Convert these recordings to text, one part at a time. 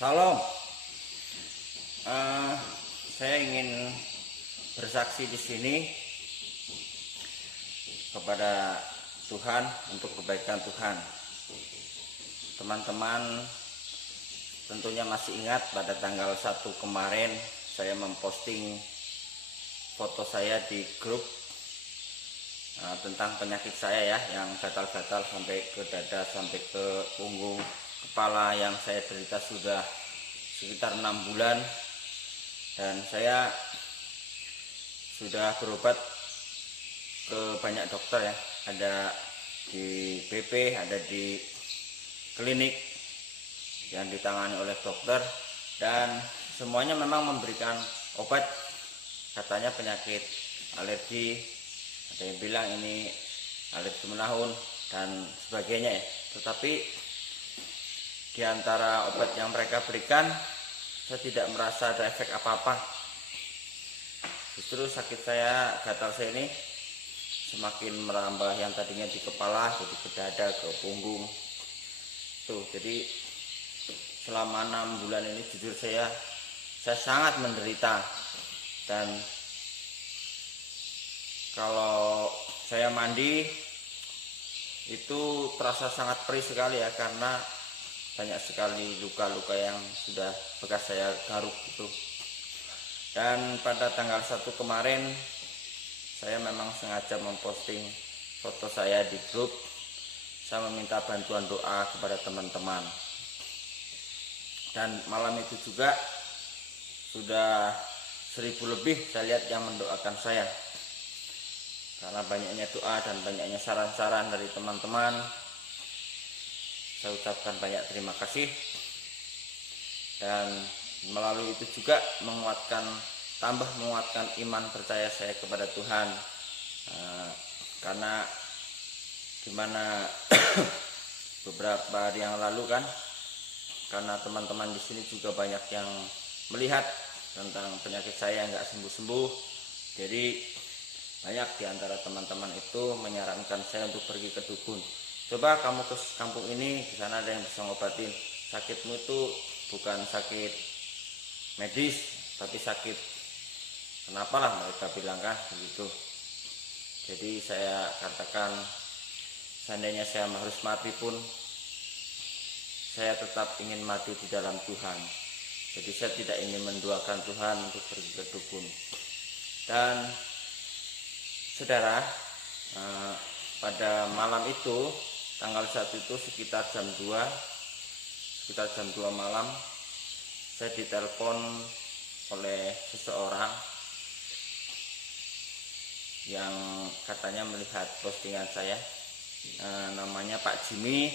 Salam. Eh, saya ingin bersaksi di sini kepada Tuhan untuk kebaikan Tuhan. Teman-teman tentunya masih ingat pada tanggal 1 kemarin saya memposting foto saya di grup tentang penyakit saya ya, yang gatal-gatal sampai ke dada, sampai ke punggung, kepala, yang saya derita sudah sekitar 6 bulan, dan saya sudah berobat ke banyak dokter ya, ada di BP, ada di klinik yang ditangani oleh dokter, dan semuanya memang memberikan obat, katanya penyakit alergi, ada yang bilang ini alergi menahun dan sebagainya ya. Tetapi di antara obat yang mereka berikan, saya tidak merasa ada efek apa-apa. Justru sakit saya, gatal saya ini semakin merambah, yang tadinya di kepala jadi ke dada, ke punggung. Tuh, jadi selama 6 bulan ini jujur saya sangat menderita, dan kalau saya mandi itu terasa sangat perih sekali ya, karena banyak sekali luka-luka yang sudah bekas saya garuk gitu. Dan pada tanggal 1 kemarin saya memang sengaja memposting foto saya di grup. Saya meminta bantuan doa kepada teman-teman, dan malam itu juga sudah 1000 lebih saya lihat yang mendoakan saya. Karena banyaknya doa dan banyaknya saran-saran dari teman-teman, saya ucapkan banyak terima kasih. Dan melalui itu juga tambah menguatkan iman percaya saya kepada Tuhan. Karena dimana beberapa hari yang lalu kan, karena teman-teman di sini juga banyak yang melihat tentang penyakit saya yang nggak sembuh-sembuh, jadi banyak di antara teman-teman itu menyarankan saya untuk pergi ke dukun. Coba kamu ke kampung ini, di sana ada yang bisa ngobatin sakitmu. Itu bukan sakit medis, tapi sakit kenapalah mereka bilang kan begitu. Jadi saya katakan, seandainya saya harus mati pun, saya tetap ingin mati di dalam Tuhan. Jadi saya tidak ingin menduakan Tuhan untuk pergi ke dukun. Dan saudara, pada malam itu, tanggal 1 itu sekitar jam 2 malam, saya ditelepon oleh seseorang yang katanya melihat postingan saya. Namanya Pak Jimmy.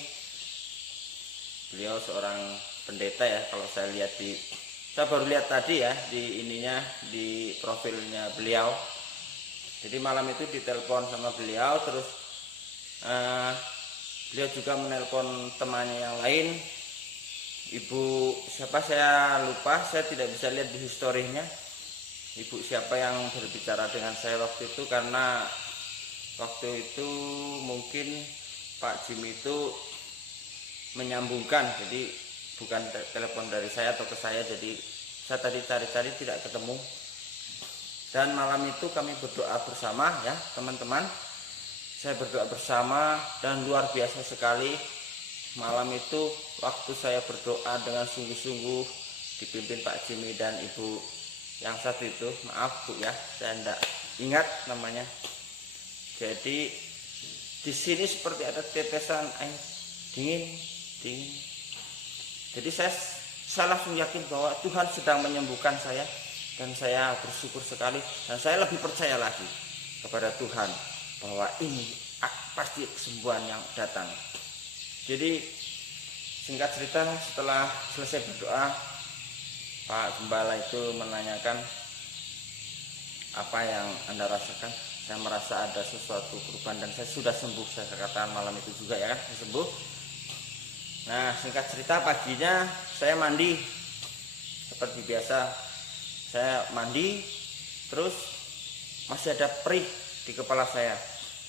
Beliau seorang pendeta ya, kalau saya lihat saya baru lihat tadi ya di profilnya beliau. Jadi malam itu ditelepon sama beliau, terus beliau juga menelpon temannya yang lain, ibu siapa saya lupa, saya tidak bisa lihat di historinya ibu siapa yang berbicara dengan saya waktu itu, karena waktu itu mungkin Pak Jimmy itu menyambungkan, jadi bukan telepon dari saya atau ke saya, jadi saya tadi cari-cari tidak ketemu. Dan malam itu kami berdoa bersama ya teman-teman, saya berdoa bersama, dan luar biasa sekali malam itu waktu saya berdoa dengan sungguh-sungguh dipimpin Pak Jimmy dan ibu yang satu itu, maaf Bu ya, saya tidak ingat namanya. Jadi di sini seperti ada tetesan air dingin. Jadi saya langsung yakin bahwa Tuhan sedang menyembuhkan saya, dan saya bersyukur sekali, dan saya lebih percaya lagi kepada Tuhan bahwa ini pasti kesembuhan yang datang. Jadi singkat cerita, setelah selesai berdoa, Pak Gembala itu menanyakan, apa yang Anda rasakan? Saya merasa ada sesuatu perubahan dan saya sudah sembuh. Saya katakan malam itu juga ya kan, saya sembuh. Nah singkat cerita, paginya saya mandi seperti biasa. Saya mandi, terus masih ada perih di kepala saya,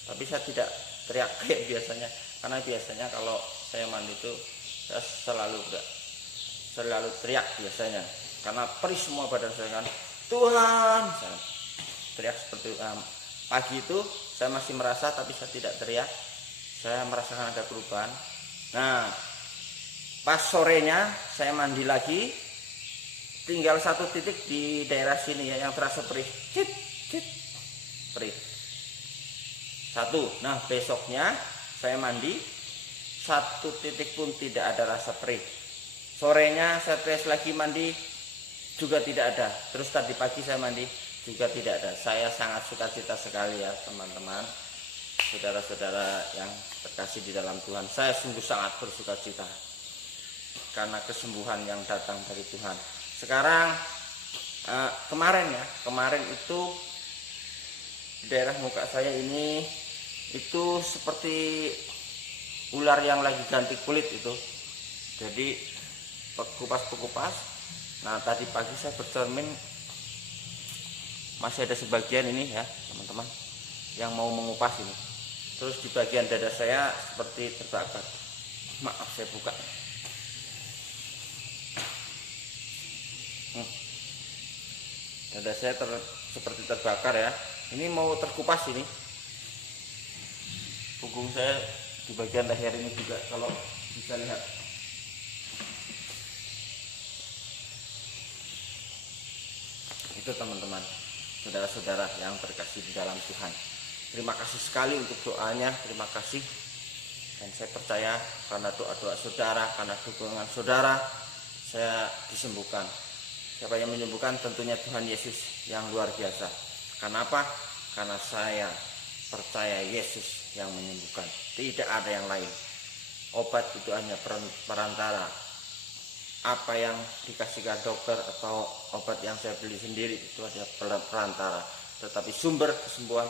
tapi saya tidak teriak kayak biasanya, karena biasanya kalau saya mandi itu saya selalu selalu teriak biasanya, karena perih semua badan saya kan. Tuhan, saya teriak seperti pagi itu saya masih merasa, tapi saya tidak teriak. Saya merasakan ada perubahan. Nah, pas sorenya saya mandi lagi, tinggal satu titik di daerah sini ya yang terasa perih, cit cit perih satu. Nah, besoknya saya mandi, satu titik pun tidak ada rasa perih. Sorenya saya tes lagi mandi, juga tidak ada. Terus tadi pagi saya mandi, juga tidak ada. Saya sangat sukacita sekali ya teman-teman, saudara-saudara yang terkasih di dalam Tuhan. Saya sungguh sangat bersukacita karena kesembuhan yang datang dari Tuhan. Sekarang kemarin itu di daerah muka saya ini itu seperti ular yang lagi ganti kulit itu. Jadi pekupas. Nah, tadi pagi saya bercermin, masih ada sebagian ini ya teman-teman yang mau mengupas ini. Terus di bagian dada saya seperti terbakar. Maaf, saya buka. Dada saya seperti terbakar ya. Ini mau terkupas ini. Punggung saya di bagian leher ini juga, kalau bisa lihat. Itu teman-teman, saudara-saudara yang terkasih di dalam Tuhan. Terima kasih sekali untuk doanya, terima kasih. Dan saya percaya karena doa-doa saudara, karena dukungan saudara, saya disembuhkan. Siapa yang menyembuhkan? Tentunya Tuhan Yesus yang luar biasa. Kenapa? Karena saya percaya Yesus yang menyembuhkan, tidak ada yang lain. Obat itu hanya perantara. Apa yang dikasihkan dokter atau obat yang saya beli sendiri itu adalah perantara. Tetapi sumber kesembuhan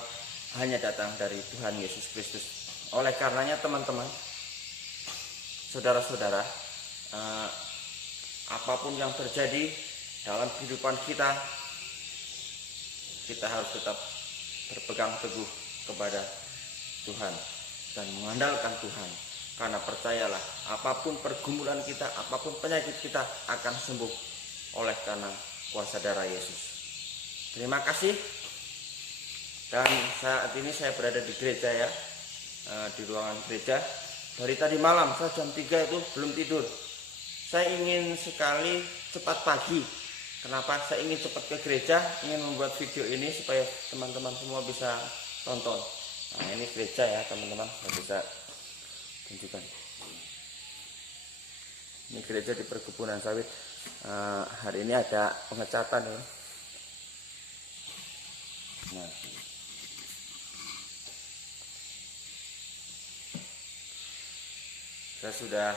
hanya datang dari Tuhan Yesus Kristus. Oleh karenanya teman-teman, saudara-saudara, apapun yang terjadi dalam kehidupan kita harus tetap berpegang teguh kepada Tuhan dan mengandalkan Tuhan. Karena percayalah, apapun pergumulan kita, apapun penyakit kita akan sembuh oleh karena kuasa darah Yesus. Terima kasih. Dan saat ini saya berada di gereja ya, di ruangan gereja. Dari tadi malam saya jam 3 itu belum tidur. Saya ingin sekali cepat pagi. Kenapa? Saya ingin cepat ke gereja, ingin membuat video ini supaya teman-teman semua bisa tonton. Nah, ini gereja ya teman-teman, saya bisa tunjukkan. Ini gereja di perkebunan sawit. Hari ini ada pengecatan ya. Nah, saya sudah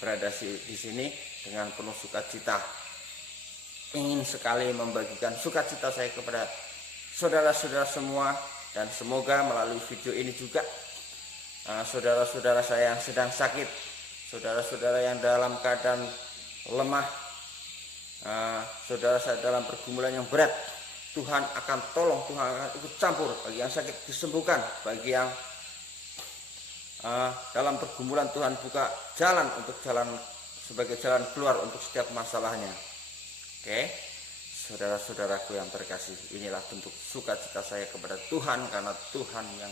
berada di sini dengan penuh sukacita. Ingin sekali membagikan sukacita saya kepada saudara-saudara semua, dan semoga melalui video ini juga saudara-saudara saya yang sedang sakit, saudara-saudara yang dalam keadaan lemah, saudara saya dalam pergumulan yang berat, Tuhan akan tolong, Tuhan akan ikut campur. Bagi yang sakit disembuhkan, bagi yang dalam pergumulan Tuhan buka jalan sebagai jalan keluar untuk setiap masalahnya. Oke, saudara-saudaraku yang terkasih, inilah bentuk sukacita saya kepada Tuhan, karena Tuhan yang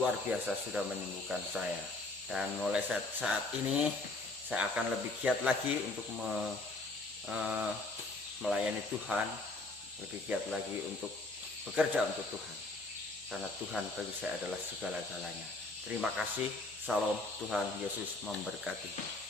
luar biasa sudah menyembuhkan saya. Dan mulai saat ini saya akan lebih giat lagi untuk melayani Tuhan, lebih giat lagi untuk bekerja untuk Tuhan, karena Tuhan bagi saya adalah segala-galanya. Terima kasih. Salam. Tuhan Yesus memberkati.